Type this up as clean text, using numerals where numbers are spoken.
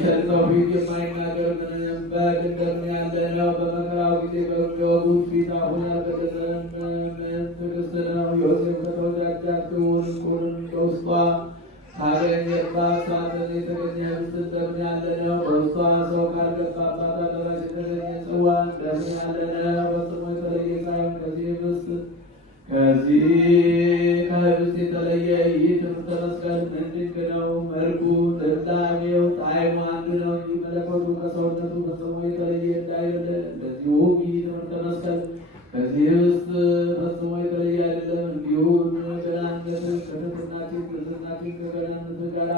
በሚሰጠው ፊት የማይናገር ምንም በድንገት ያለ ነው። በመከራው ጊዜ በሚወጉት ፊት አሁን ያልገለጸን ምን ትዕግስት ነው። ዮሴፍ ከተወዳጃት ክቡር ዕንቁን በውስጧ ካገኘባት ሳጥን የተገኘ ህብስት እንደምን ያለ ነው። በውስጧ ሰው ካልገባባት አዳራሽ የተገኘ ጽዋ እንደምን ያለ ነው። ፈጽሞ የተለየ ሳይሆን ከዚህ ከህብስት የተለየ ይህ ትምህርተ መስቀል ምን ድንቅ ነው። መልኩ ልምላሜው ጣዕሙ አንድ ነው እንጂ መለኮቱ ከሰውነቱ ፈጽሞ የተለየ እንዳይደለ እንደዚሁም ይህ ትምህርተ መስቀል ከዚህ ህብስት ፈጽሞ የተለየ አይደለም። እንዲሁም ገናነት ከትሕትናችን ከገናነት ጋር